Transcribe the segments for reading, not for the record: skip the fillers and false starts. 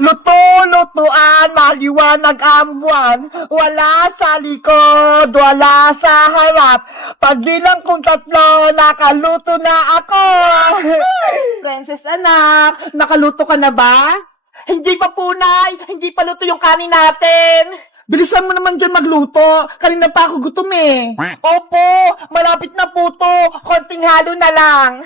Luto-lutuan, maliwanag ang buwan. Wala sa likod, wala sa harap. Pagbilang kong 3, nakaluto na ako. Princess anak, nakaluto ka na ba? Hindi pa punay, hindi pa luto yung kanin natin. Bilisan mo naman dyan magluto. Kanina pa ako gutom eh. Opo, malapit na po to. Konting halo na lang.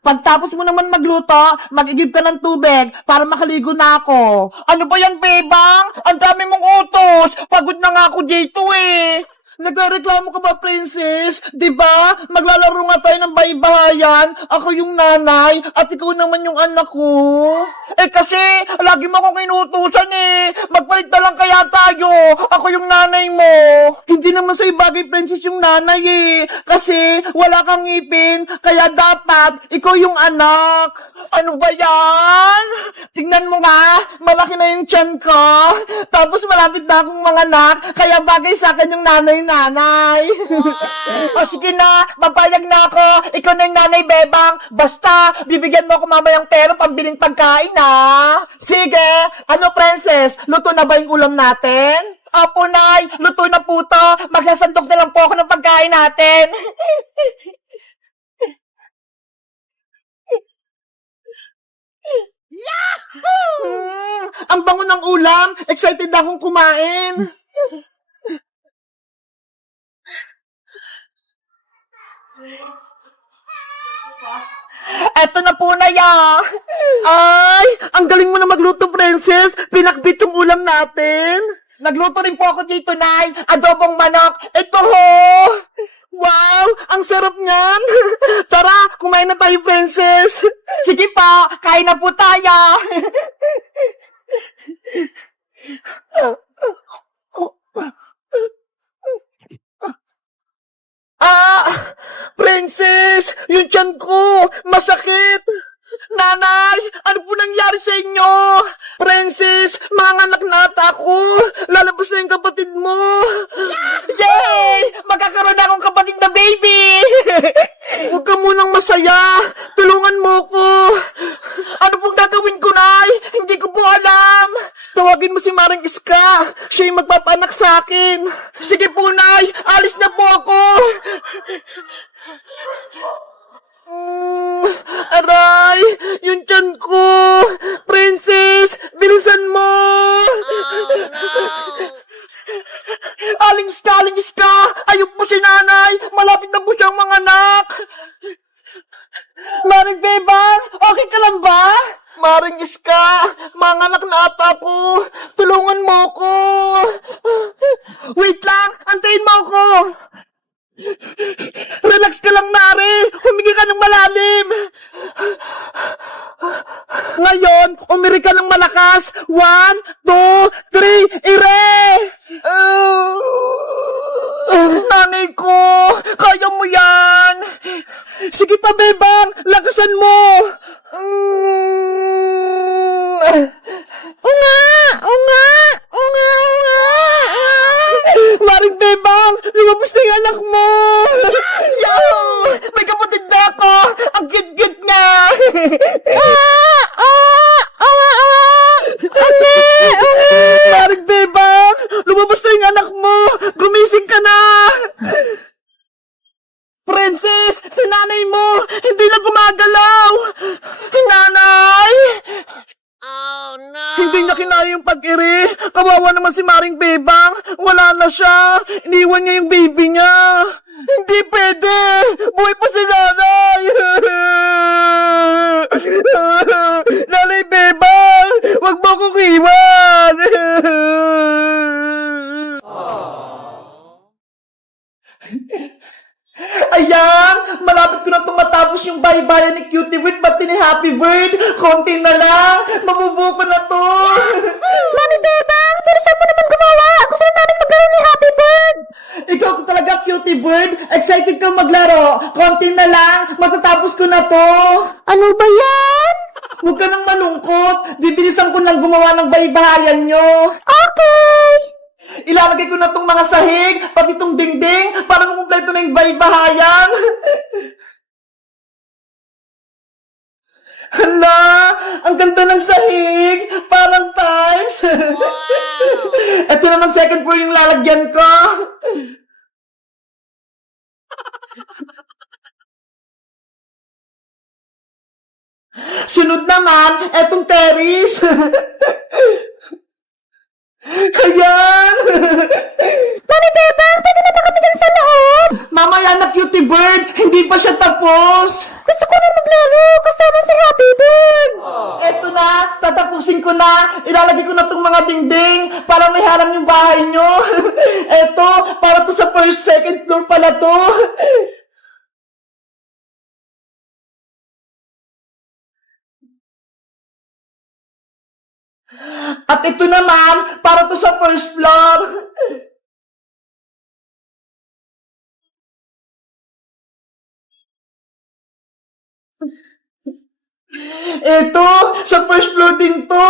Pagtapos mo naman magluto, mag-igib ka ng tubig para makaligo na ako. Ano ba yan, bebang? Ang dami mong utos. Pagod na nga ako dito eh. Nagreklamo ka ba, princess? Diba? Maglalaro nga tayo ng baybayan. Ako yung nanay at ikaw naman yung anak ko. Eh kasi, lagi mo akong inutusan eh. Magpalit na lang kaya tayo. Ako yung nanay mo. Hindi naman sa'yo bagay, princess, yung nanay eh. Kasi, wala kang ngipin. Kaya dapat, ikaw yung anak. Ano ba yan? Tingnan mo nga, malaki na yung tiyan ko. Tapos malapit na akong manganak. Kaya bagay sa akin yung nanay. O sige na, papayag na ako. Ikaw na yung nanay, bebang. Basta, bibigyan mo ako mamayang pera pambiling pagkain, ha? Sige, ano, princess? Luto na ba yung ulam natin? Opo, nay, luto na po to. Magsasandok na lang po ako ng pagkain natin. Ang bango ng ulam. Excited akong kumain. Eto na po na ya. Ay, ang galing mo na magluto, princess. Pinakbit yung ulam natin. Nagluto rin po ako dito, nay. Adobong manok. Ito ho. Wow, ang sarap niyan. Tara, kumain na tayo, princess. Sige pa, kain na po tayo. Princess! Yung tiyan ko! Masakit! Nanay! Ano po nangyari sa inyo? Princess! Manganak na ata ako! Lalabas na yung kapatid mo! Yay! Magkakaroon na akong kapatid na baby! Huwag ka munang masaya! Tulungan mo ko! Ano pong gagawin ko, Nay? Hindi ko po alam! Tawagin mo si Maring Iska! Siya yung magpapanak sa akin! Sige po, Nay! Alis na po ako! Aray! Yung tiyan ko! Princess! Bilisan mo! Aling Iska! Ayok po si nanay! Malapit na po siyang manganak! Maring Bebang! Okay ka lang ba? Maring Iska! Manganak na ata ako! Tulungan mo ko! Wait lang! Antayin mo ako! Relax ka lang, Mari! Humingi ka ng malalim! Ngayon, umiri ka ng malakas! 1, 2, 3, ire! Nanay ko! Kaya mo yan! Sige pa, Bebang! Lakasan mo! Maring Bebang! Lumabas na yung anak mo! Yo! May kapatid na ako! Ang cute-cute niya! Maring Bebang! Lumabas na yung anak mo! Gumising ka na! Princess! Si nanay mo! Hindi na gumagalaw! Nanay! Oh no! Hindi niya kinaya yung pag-iri. Kawawa naman si Maring Bebang. Wala na siya. Iniwan niya yung baby niya. Hindi pwede. Buhay pa si nanay. Nanay Bebang, wag mo akong iwan. Ayan, malapit ko na tumatapos yung baybayan ni Cutie Bird pati ni Happy Bird. Konti na lang, mabubuko na to. Mami Bebang, bilisan mo naman gumawa! Gusto na namin maglaro ni Happy Bird! Ikaw talaga, Cutie Bird. Excited kang maglaro. Konti na lang, matatapos ko na to. Ano ba yan? Huwag ka nang malungkot. Bibilisan ko lang gumawa ng baybayan nyo. Okay! Ilalagay ko na tong mga sahig, pati tong dingding, para makumpleto na yung baybahayan. Hala, ang ganda ng sahig. Parang flavor yung lalagyan ko. Sunod naman, etong Terry's. Ayan! Mami Bebang, pwede na ba kami dyan sa loob? Mamaya na, Cutie Bird! Hindi pa siya tapos! Gusto ko na maglaro kasama si Happy Bird. Eto na! Tatapusin ko na! Ilalagay ko na tong mga dingding para may harang yung bahay nyo! Eto! Para to sa first, second floor pala to! At ito naman, para to sa first floor! Ito, sa first floor din to.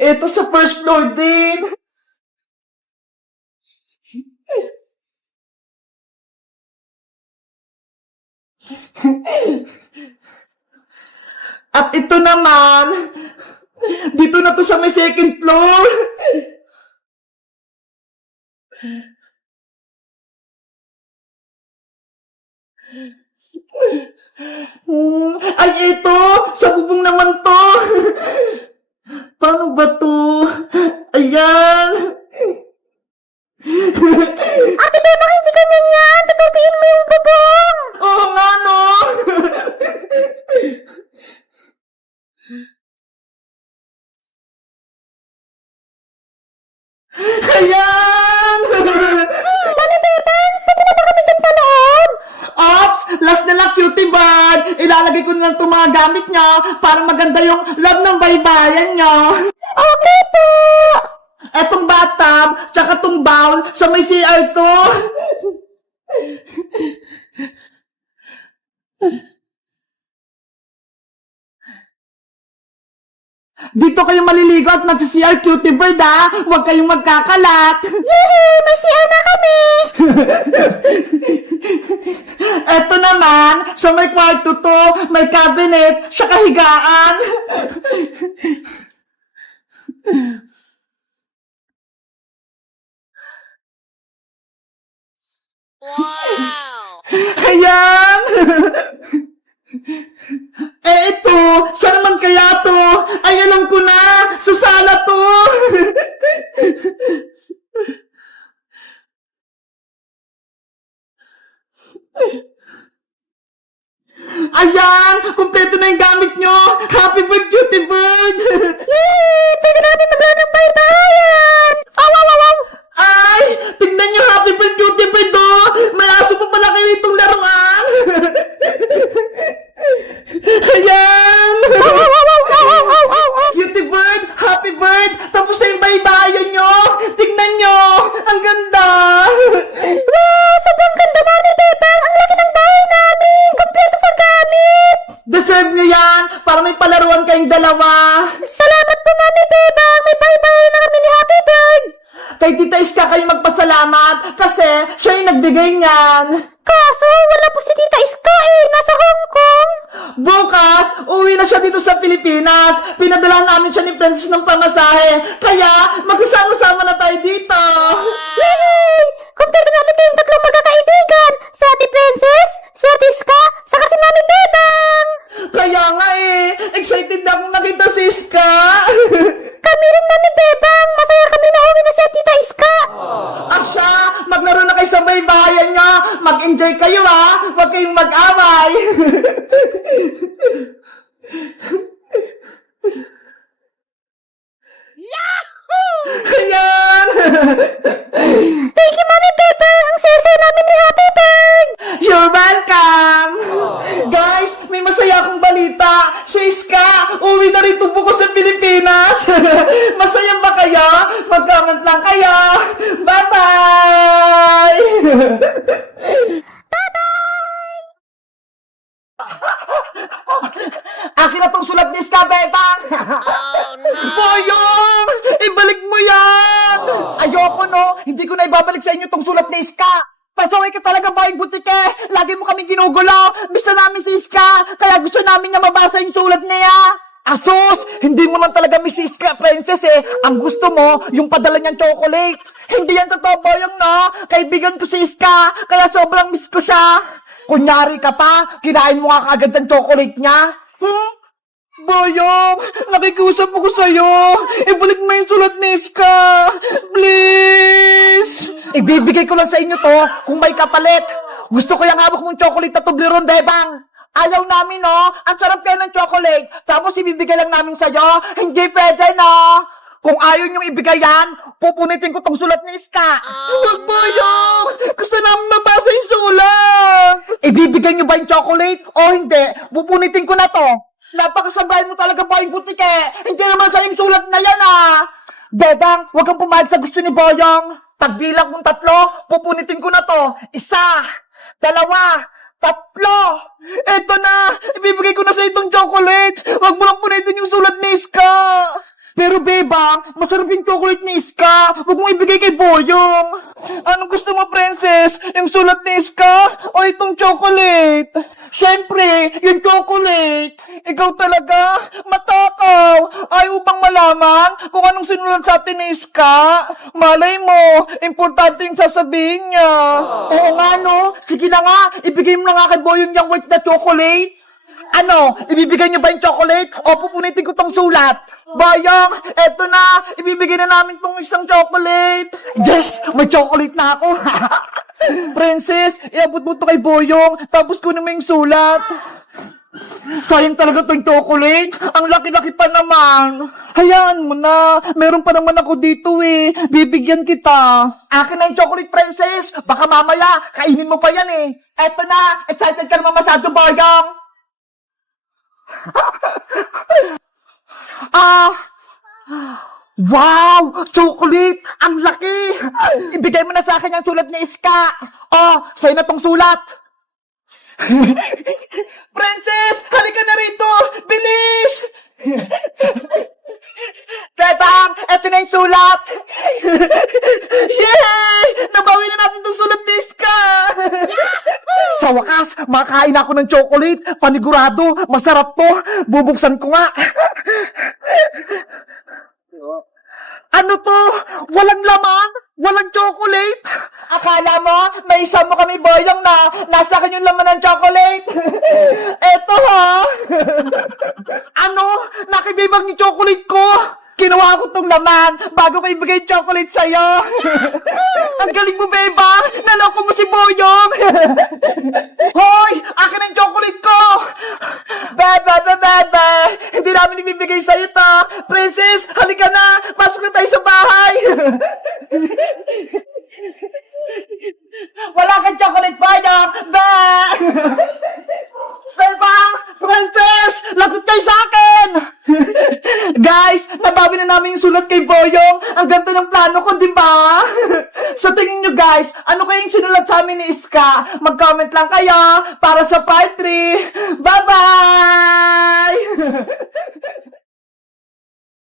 Ito sa first floor din. At ito naman, dito na to sa may second floor. Ay, ito! Sa bubong naman to! Paano ba to? Ayan! Ate Bebang, hindi ganyan yan. Tutupiin mo yung bubong. Oo nga, no? Ayan! Mami Bebang, pwede na ba kami dyan sa loob? Ops! Last na lang, Cutie Bird! Ilalagay ko na lang itong mga gamit nyo para maganda yung love ng baybayan nyo. Okay po. Etong bathtub, tsaka tong bowl sa may CR ko. Dito kayo maliligo at magsi-CR, Cutie Bird, ha? Huwag kayong magkakalat. Yay! May CR na kami. Eto naman, sa may kwarto to, may cabinet, tsaka higaan. Wow! Ayan! Ito, saan naman kaya to? Ay, alam ko na! Sa sala to! Ayan! Kumpleto na yung gamit nyo! Happy birthday, Cutie Bird! Yay! Pwede namin maglaro ng baybayan. Aw, aw, aw, aw. Ay! Tignan nyo, Happy birthday, Cutie Bird, oh! May aso pa pala kayo itong laruan! Ayan! Aw, aw, aw, aw, aw, aw, aw, aw. Cutie Bird! Happy Bird! Tapos na yung baybayan nyo! Tignan nyo! Ang ganda! Wow! Sobrang ganda, Mami Bebang. Ang laki ng bahay namin. Kompleto sa gamit. Deserve nyo yan! Para may palaruan kayong dalawa! Salamat po, Mami Bebang. May baybayan na kami ni Happy Bird. Kay Tita Iska kayo magpasalamat kasi siya yung nagbigay niyan! Kaso, wala po si Tita Iska eh. Nasa Hong Kong. Bukas, uwi na siya dito sa Pilipinas! Pinadala namin siya ni Princess ng pamasahe! Kaya, magkasama-sama na tayo dito! Yay! Kompleto namin kayong tatlong magkakaibigan. Si Ate Princess, si Ate Iska, saka si Mami Bebang. Kaya nga eh, excited na akong nakita si Iska! Kami rin, Mami Bebang. Masaya kami na uwi na si Tita Iska. Asya, maglaro na kayo sa baybayan niya! Mag-enjoy kayo ha! Huwag kayong mag-away! Ayan! Thank you, Mami Bebang. Ang saya-saya namin ni Happy Bird. You're welcome! Guys, may masaya akong balita! Si Iska, uwi na rin tubo ko sa Pilipinas! Masaya ba kayo? Mag-comment lang kayo! Bye-bye! Akin na tong sulat ni Iska, Bebang! Oh no! Boyong! Ibalik mo yan! Ayoko no! Hindi ko na ibabalik sa inyo tong sulat ni Iska! Pasaway ka talaga, Boyong Butike! Lagi mo kami ginugulo! Gusto namin si Iska! Kaya gusto namin na mabasa yung sulat niya! Asus! Hindi mo man talaga miss si Iska, princess eh! Ang gusto mo, yung padala niyang chocolate! Hindi yan totoo, Boyong, no? Kaibigan ko si Iska, kaya sobrang miss ko siya! Kunyari ka pa, kinain mo nga kaagad ang chocolate niya! Boyong, nakikusap ako sa'yo. Ibalik mo yung sulat ni Iska. Please. Ibibigay ko lang sa inyo to kung may kapalit. Gusto ko yung hawak mong chocolate na Toblerone, Bebang. Ayaw namin, no? Ang sarap kayo ng chocolate. Tapos ibibigay lang namin sa'yo. Hindi pwede, no? Kung ayaw niyong ibigay yan, pupunitin ko tong sulat ni Iska. Huwag, Boyong! Gusto namin mabasa yung sulat. Ibibigay niyo ba yung chocolate o hindi? Pupunitin ko na to. Napakasabay mo talaga, Boyong Butike! Hindi naman sa yung sulat na yan, ah! Bebang, huwag kang pumayag sa gusto ni Boyong. Pagbilang kong 3, pupunitin ko na to. 1, 2, 3. Eto na! Ibibigay ko na sa itong chocolate! Huwag mo lang punitin yung sulat ni Iska! Pero Bebang, masarap yung chocolate ni Iska! Huwag mong ibigay kay Boyong! Anong gusto mo, princess? Yung sulat ni Iska o itong chocolate? Siyempre, yung chocolate! Ikaw talaga, matakaw! Ayaw bang malaman kung anong sinulat sa atin ni Iska? Malay mo, importante yung sasabihin niya. Oo nga, no? Sige na nga, ibigay mo na nga kay Boyong yung white na chocolate. Ano, ibibigay niyo ba yung chocolate o pupunitin ko tong sulat? Boyong, eto na, ibibigay na namin tong isang chocolate. Yes, may chocolate na ako. Princess, iabot mo to kay Boyong, tapos kunin mo yung sulat. Sayang talaga tong chocolate. Ang laki-laki pa naman. Hayaan mo na. Meron pa naman ako dito eh. Bibigyan kita. Akin na yung chocolate, princess. Baka mamaya, kainin mo pa yan eh. Eto na. Excited ka naman masyado, Boyong. Wow! Chocolate! Ang laki! Ibigay mo na sa akin yung sulat ni Iska. Oh, sa'yo na tong sulat. Princess! Halika na rito! Bilis! Bebang! Eto na yung sulat! Yay! Nabawi na natin tong sulat ni Iska! Sa wakas, makain ako ng chocolate. Panigurado, masarap to. Bubuksan ko nga. Ano to? Walang laman? Walang chocolate? Akala mo, may isa mo kami, Boyong, na nasa akin yung laman ng chocolate? Eto, ha? Ano? Nakibibag yung chocolate ko? Kinuha ko tong laman bago ko ibigay yung chocolate sa'yo. Ang galing mo, Beba! Naloko mo si Boyong! Hoy! Akin ang chocolate ko! Bebe! Hindi namin ibibigay sa'yo to! Princess, halika na! Pasok na tayo sa bahay! Wala kang chocolate, Boyong! Bebang! Princess! Lagot kayo sa akin! Guys, nabawi na namin yung sulat kay Boyong. Ang ganda ng plano ko, di ba? Sa tingin nyo guys, ano kayang sinulat sa amin ni Iska? Mag-comment lang kayo para sa part 3. Bye-bye!